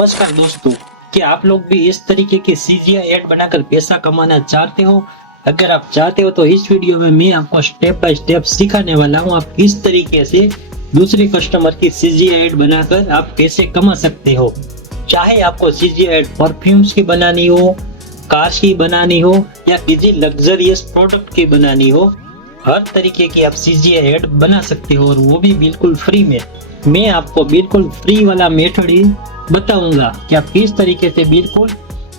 नमस्कार दोस्तों, क्या आप लोग भी इस तरीके के सीजीआई ऐड बनाकर पैसा कमाना चाहते हो? अगर आप चाहते हो तो इस वीडियो में मैं आपको स्टेप बाय स्टेप सिखाने वाला हूँ आप किस तरीके से दूसरे कस्टमर की सीजीआई ऐड बनाकर आप पैसे कमा सकते हो। चाहे आपको सीजीआई ऐड परफ्यूम्स की बनानी हो, कार्स की बनानी हो या किसी लग्जरियस प्रोडक्ट की बनानी हो, हर तरीके की आप सीजीआई ऐड बना सकते हो और वो भी बिल्कुल फ्री में। मैं आपको बिल्कुल फ्री वाला मेथड ही बताऊंगा कि आप किस तरीके से बिल्कुल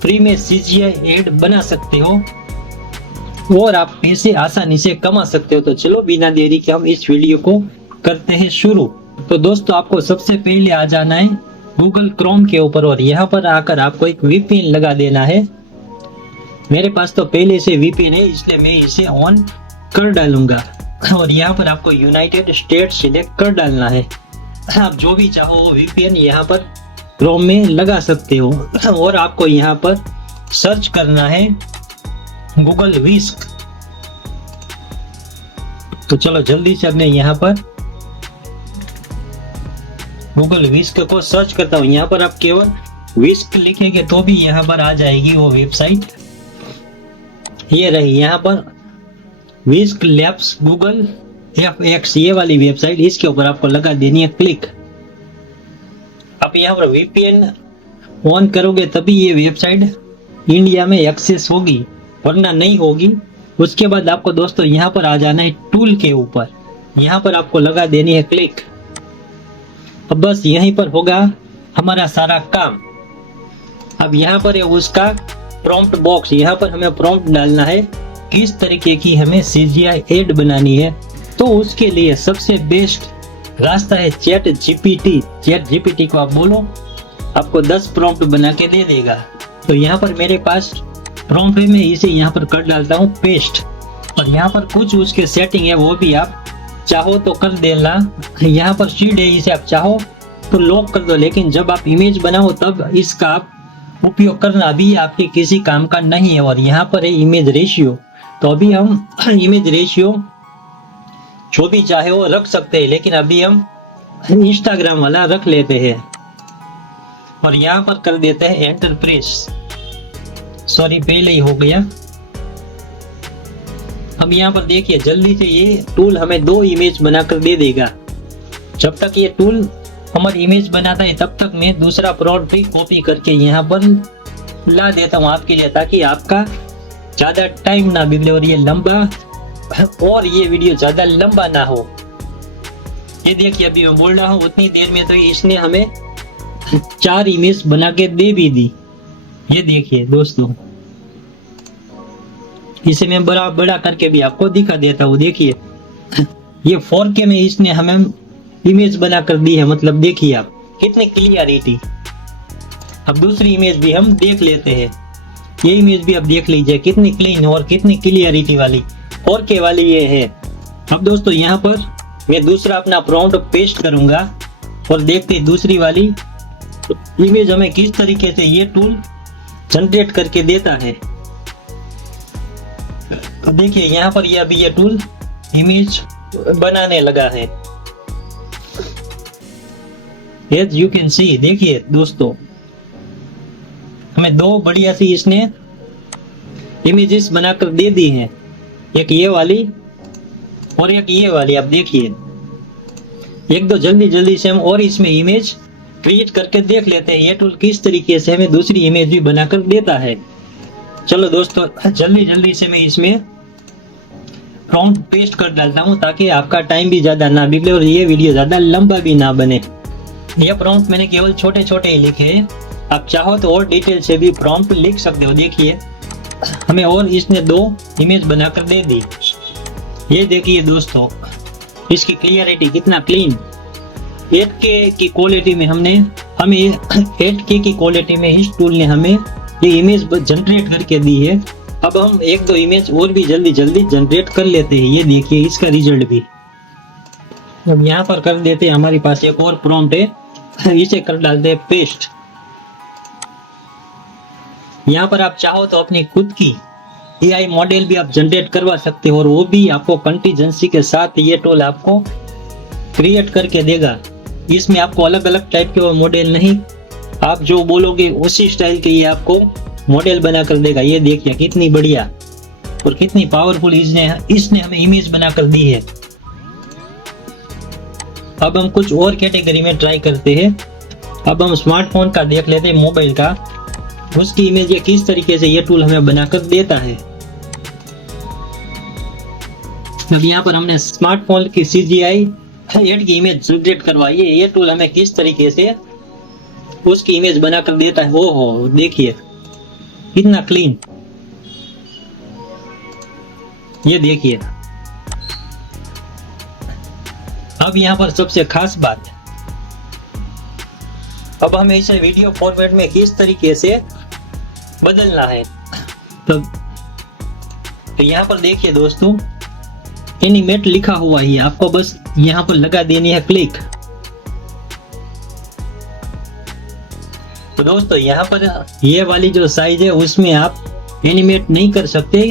फ्री में सीजीआई ऐड बना सकते हो और आप पैसे आसानी से कमा सकते हो। तो चलो बिना देरी के हम इस वीडियो को करते हैं शुरू। तो दोस्तों, आपको सबसे पहले आ जाना है गूगल क्रोम के ऊपर और यहाँ पर आकर आपको एक वीपीएन लगा देना है। मेरे पास तो पहले से वीपीएन है इसलिए मैं इसे ऑन कर डालूंगा और यहाँ पर आपको यूनाइटेड स्टेट्स सिलेक्ट कर डालना है। आप जो भी चाहो वो वीपीएन यहाँ पर क्रोम में लगा सकते हो और आपको यहाँ पर सर्च करना है गूगल विस्क। तो चलो जल्दी से अपने यहाँ पर गूगल विस्क को सर्च करता हूँ। यहाँ पर आप केवल विस्क लिखेंगे तो भी यहाँ पर आ जाएगी वो वेबसाइट। ये रही यहाँ पर विस्क लैब्स गूगल FX, ये वाली वेबसाइट। इसके ऊपर आपको लगा देनी है क्लिक। आप यहाँ पर VPN ऑन करोगे तभी ये वेबसाइट इंडिया में एक्सेस होगी, वरना नहीं होगी। उसके बाद आपको दोस्तों यहाँ पर आ जाना है टूल के ऊपर। यहाँ पर आपको लगा देनी है क्लिक। अब बस यहीं पर होगा हमारा सारा काम। अब यहाँ पर है उसका प्रॉम्प्ट बॉक्स। यहाँ पर हमें प्रॉम्प्ट डालना है किस तरीके की हमें सीजीआई ऐड बनानी है। तो उसके लिए सबसे बेस्ट रास्ता है चैट जीपीटी। चैट जीपीटी को आप बोलो, आपको 10 प्रॉम्प्ट बना के दे देगा। तो यहाँ पर मेरे पास प्रॉम्प्ट है, मैं इसे यहाँ पर कर डालता हूँ पेस्ट। और यहाँ पर कुछ उसके सेटिंग है वो भी आप चाहो तो कर देना। यहाँ पर शीड है, इसे आप चाहो तो लॉक कर दो, लेकिन जब आप इमेज बनाओ तब इसका आप उपयोग करना। अभी आपके किसी काम का नहीं है। और यहाँ पर है इमेज रेशियो। तो अभी हम इमेज रेशियो जो भी चाहे वो रख सकते हैं, लेकिन अभी हम इंस्टाग्राम वाला रख लेते हैं और यहाँ पर कर देते हैं एंटर प्रेस। सॉरी, पहले ही हो गया। अब यहाँ पर देखिए जल्दी से ये टूल हमें 2 इमेज बनाकर दे देगा। जब तक ये टूल हमारी इमेज बनाता है तब तक मैं दूसरा प्रॉम्प्ट भी कॉपी करके यहाँ पर ला देता हूँ आपके लिए, ताकि आपका ज्यादा टाइम ना बिगड़े और ये वीडियो ज्यादा लंबा ना हो। ये देखिए अभी मैं बोल रहा हूँ उतनी देर में तो इसने हमें 4 इमेज बना के दे भी दी। ये देखिए दोस्तों, इसे मैं बड़ा करके भी आपको दिखा देता हूँ। देखिए ये 4K में इसने हमें इमेज बना कर दी है। मतलब देखिए आप कितनी क्लियरिटी। अब दूसरी इमेज भी हम देख लेते हैं। ये इमेज भी आप देख लीजिए कितनी क्लीन और कितनी क्लियरिटी वाली 4K वाली ये है। अब दोस्तों यहाँ पर मैं दूसरा अपना प्रॉम्प्ट पेस्ट करूंगा और देखते हैं दूसरी वाली इमेज हमें किस तरीके से ये टूल जनरेट करके देता है। अब देखिए यहाँ पर ये अभी ये टूल इमेज बनाने लगा है। As you can see, देखिए दोस्तों हमें 2 बढ़िया सी इसने इमेजेस बनाकर दे दी हैं, एक ये वाली और एक ये वाली। आप देखिए एक दो जल्दी से हम और इसमें इमेज क्रिएट करके देख लेते हैं ये टूल किस तरीके से हमें दूसरी इमेज भी बनाकर देता है। चलो दोस्तों जल्दी से मैं इसमें प्रॉम्प्ट पेस्ट कर डालता हूँ ताकि आपका टाइम भी ज्यादा ना बिगड़े और ये वीडियो ज्यादा लंबा भी ना बने। ये प्रॉम्प्ट मैंने केवल छोटे ही लिखे हैं, आप चाहो तो और डिटेल से भी प्रॉम्प्ट लिख सकते हो। देखिए हमें और इसने 2 इमेज बनाकर दे दी। ये देखिए दोस्तों इसकी क्लियरिटी कितना क्लीन। 8K की क्वालिटी में हमें 8K की क्वालिटी में इस टूल ने हमें ये इमेज जनरेट करके दी है। अब हम 1-2 इमेज और भी जल्दी जनरेट कर लेते हैं। ये देखिए इसका रिजल्ट भी। अब यहाँ पर कर देते हैं, हमारे पास एक और प्रॉम्प्ट है, इसे कर डालते हैं पेस्ट। यहाँ पर आप चाहो तो अपनी खुद की AI मॉडल भी आप जनरेट करवा सकते हो और वो भी आपको कंटीजेंसी के साथ ये टूल आपको क्रिएट करके देगा। इसमें आपको अलग अलग टाइप के वो मॉडल नहीं आप जो बोलोगे उसी स्टाइल के ये आपको मॉडल बना कर देगा। ये देखिए कितनी बढ़िया और कितनी पावरफुल इसने हमें इमेज बनाकर दी है। अब हम कुछ और कैटेगरी में ट्राई करते हैं। अब हम स्मार्टफोन का देख लेते हैं, मोबाइल का, उसकी इमेज ये किस तरीके से ये टूल हमें बनाकर देता है। अब यहाँ पर हमने स्मार्टफोन की CGI एड की इमेज जनरेट करवाई है। ये टूल हमें किस तरीके से उसकी इमेज बनाकर देता है। ओहो देखिए कितना क्लीन, ये देखिए। अब यहाँ पर सबसे खास बात, अब हमें इसे वीडियो फॉर्मेट में किस तरीके से बदलना है। तो यहाँ पर देखिए दोस्तों, एनिमेट लिखा हुआ है, आपको बस यहाँ पर लगा देनी है क्लिक। तो दोस्तों यहाँ पर ये वाली जो साइज है उसमें आप एनिमेट नहीं कर सकते,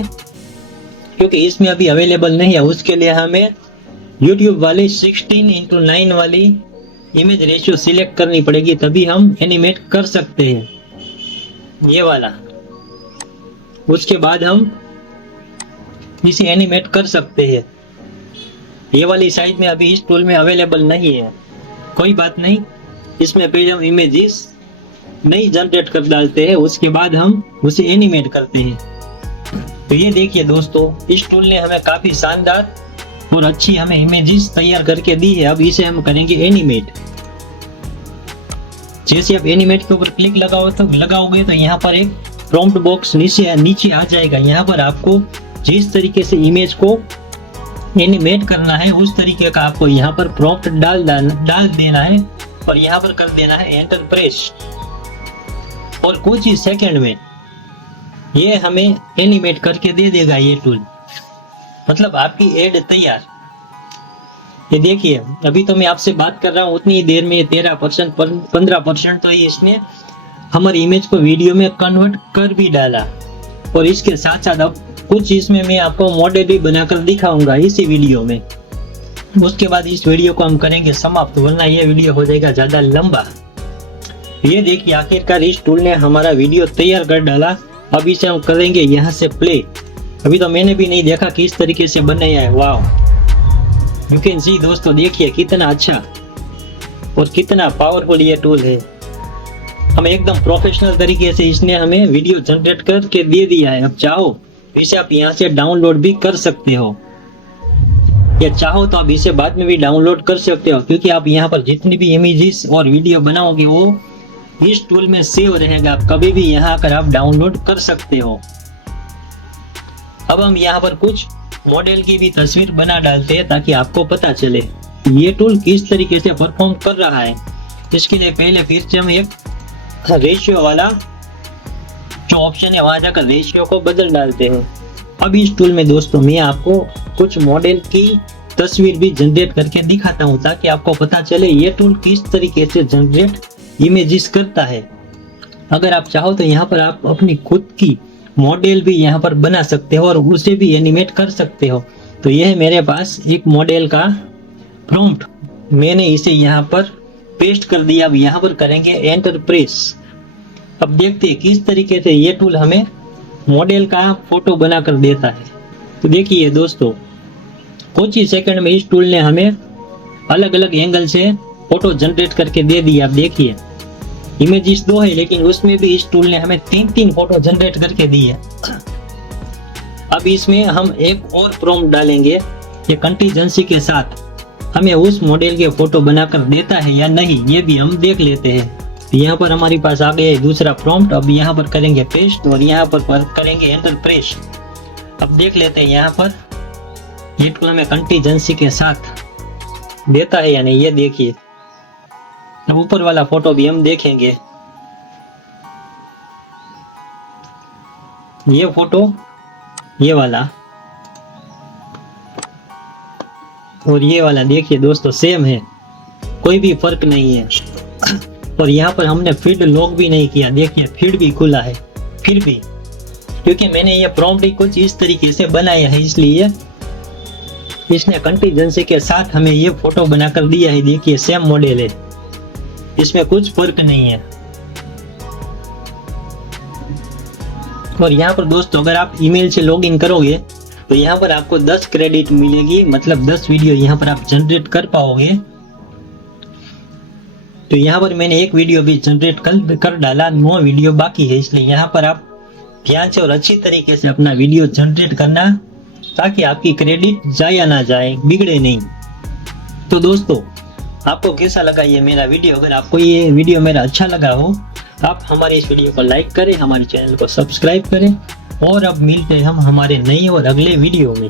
क्योंकि इसमें अभी अवेलेबल नहीं है। उसके लिए हमें YouTube वाली 16:9 वाली इमेज रेशियो सिलेक्ट करनी पड़ेगी, तभी हम एनिमेट कर सकते हैं ये वाला। उसके बाद हम इसे एनिमेट कर सकते हैं। ये वाली साइज में अभी इस टूल में अवेलेबल नहीं है, कोई बात नहीं। इसमें पहले हम इमेजेस नई जनरेट कर डालते हैं, उसके बाद हम उसे एनिमेट करते हैं। तो ये देखिए दोस्तों, इस टूल ने हमें काफी शानदार और अच्छी हमें इमेजेस तैयार करके दी है। अब इसे हम करेंगे एनिमेट। जैसे आप एनिमेट के ऊपर क्लिक लगाओगे तो यहाँ पर एक प्रॉम्प्ट बॉक्स नीचे आ जाएगा। यहाँ पर आपको जिस तरीके से इमेज को एनिमेट करना है उस तरीके का आपको यहाँ पर प्रॉम्प्ट डाल देना है और यहाँ पर कर देना है एंटर प्रेस, और कुछ ही सेकंड में ये हमें एनिमेट करके दे देगा ये टूल। मतलब आपकी एड तैयार। ये देखिए, अभी तो मैं आपसे बात कर रहा हूँ, उतनी ही देर में 13% 15% तो इसने हमारी इमेज को वीडियो में कन्वर्ट कर भी डाला। और इसके साथ साथ अब कुछ इसमें मैं आपको मॉडल भी बनाकर दिखाऊंगा इसी वीडियो में। उसके बाद इस वीडियो को हम करेंगे समाप्त, वरना ये वीडियो हो जाएगा ज्यादा लंबा। ये देखिए, आखिरकार इस टूल ने हमारा वीडियो तैयार कर डाला। अब इसे हम करेंगे यहाँ से प्ले। अभी तो मैंने भी नहीं देखा किस तरीके से बनाया है। वाह, यू कैन सी दोस्तों, देखिए कितना अच्छा और कितना पावरफुल ये टूल है। हम एकदम प्रोफेशनल तरीके से इसने हमें वीडियो जनरेट करके दे दिया है। अब चाहो इसे आप यहाँ से डाउनलोड भी कर सकते हो, या चाहो तो आप इसे बाद में भी डाउनलोड कर सकते हो, क्योंकि आप यहाँ पर जितनी भी इमेजेस और वीडियो बनाओगे वो इस टूल में सेव रहेगा। आप कभी भी यहाँ आकर आप डाउनलोड कर सकते हो। अब हम यहाँ पर कुछ मॉडल की भी तस्वीर बना डालते हैं ताकि आपको पता चले ये टूल किस तरीके से परफॉर्म कर रहा है। इसके लिए पहले फिर से हम एक रेशियो वाला जो ऑप्शन है वहां जाकर रेशियो को बदल डालते हैं। अब इस टूल में दोस्तों मैं आपको कुछ मॉडल की तस्वीर भी जनरेट करके दिखाता हूं, ताकि आपको पता चले ये टूल किस तरीके से जनरेट इमेजेस करता है। अगर आप चाहो तो यहाँ पर आप अपनी खुद की मॉडल भी यहाँ पर बना सकते हो और उसे भी एनिमेट कर सकते हो। तो यह है मेरे पास एक मॉडल का प्रॉम्प्ट, मैंने इसे यहाँ पर पेस्ट कर दिया। अब यहाँ पर करेंगे एंटर प्रेस। अब देखते हैं किस तरीके से ये टूल हमें मॉडल का फोटो बनाकर देता है। तो देखिए दोस्तों, कुछ ही सेकंड में इस टूल ने हमें अलग अलग एंगल से फोटो जनरेट करके दे दिया। अब देखिए, इमेजेस 2 है लेकिन उसमें भी इस टूल ने हमें 3 फोटो जनरेट करके दी है। अब इसमें हम एक और प्रॉम्प्ट डालेंगे, ये कंटीजेंसी के साथ हमें उस मॉडल के फोटो बनाकर देता है या नहीं, ये भी हम देख लेते हैं। यहाँ पर हमारे पास आ गया दूसरा प्रॉम्प्ट। अब यहाँ पर करेंगे पेस्ट और यहाँ पर करेंगे एंटर प्रेस। अब देख लेते हैं यहाँ पर ये टूल हमें कंटीजेंसी के साथ देता है या नहीं, ये देखिए। अब ऊपर वाला फोटो भी हम देखेंगे। ये फोटो, ये वाला और ये वाला देखिए दोस्तों सेम है, कोई भी फर्क नहीं है। और यहाँ पर हमने फीड लॉक भी नहीं किया, देखिए फीड भी खुला है फिर भी, क्योंकि मैंने ये प्रॉम्प्ट ही कुछ इस तरीके से बनाया है, इसलिए इसने कंटीजेंसी के साथ हमें ये फोटो बनाकर दिया है। देखिए सेम मॉडल है, इसमें कुछ फर्क नहीं है। और यहाँ पर दोस्तों अगर आप ईमेल से लॉगिन करोगे तो यहाँ पर आपको 10 क्रेडिट मिलेगी, मतलब 10 वीडियो यहाँ पर आप जनरेट कर पाओगे। तो यहाँ पर मैंने एक वीडियो भी जनरेट कर डाला, 9 वीडियो बाकी है, इसलिए यहाँ पर आप ध्यान से और अच्छी तरीके से अपना वीडियो जनरेट करना ताकि आपकी क्रेडिट जाया ना जाए, बिगड़े नहीं। तो दोस्तों आपको कैसा लगा ये मेरा वीडियो? अगर आपको ये वीडियो मेरा अच्छा लगा हो आप हमारे इस वीडियो को लाइक करें, हमारे चैनल को सब्सक्राइब करें और अब मिलते हैं हम हमारे नए और अगले वीडियो में।